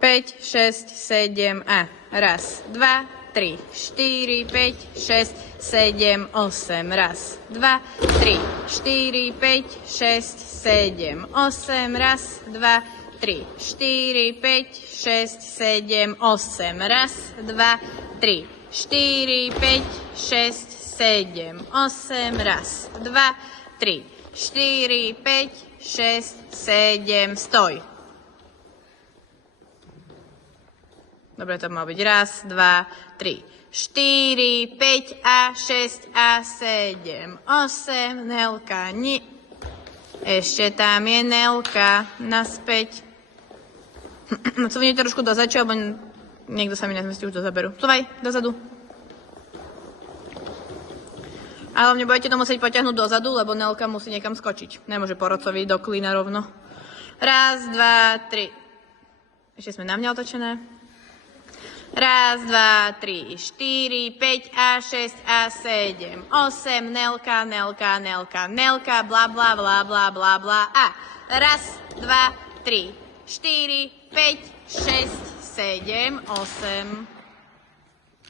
5, 6, 7 a raz, 2, 3, 4, 5, 6, 7, 8. Raz, 2, 3, 4, 5, 6, 7, 8. Raz, 2, 3, 4, 5, 6, 7, 8. Raz, 2, 3, 4, 5, 6, 7, 8. Raz, 2, 3, 4, 5, 6, 7. Stoj. Dobre, to má byť raz, 2, 3, 4, 5 a 6 a 7, 8. Nelka, nie. Ešte tam je Nelka. Naspäť. Cvnite trošku do začia, lebo niekto sa mi nezmestí, už to zaberú. Cúvaj, dozadu. Ale mne budete to musieť potiahnuť dozadu, lebo Nelka musí niekam skočiť. Nemôže porodcovi do klína rovno. Raz, 2, 3. Ešte sme na mňa otočené. Raz, 2, 3, 4, 5 a 6 a 7, 8. Nelka, Nelka, Nelka, Nelka, bla, bla, bla, bla, bla, bla. A raz, 2, 3, 4, 5, 6, 7, 8.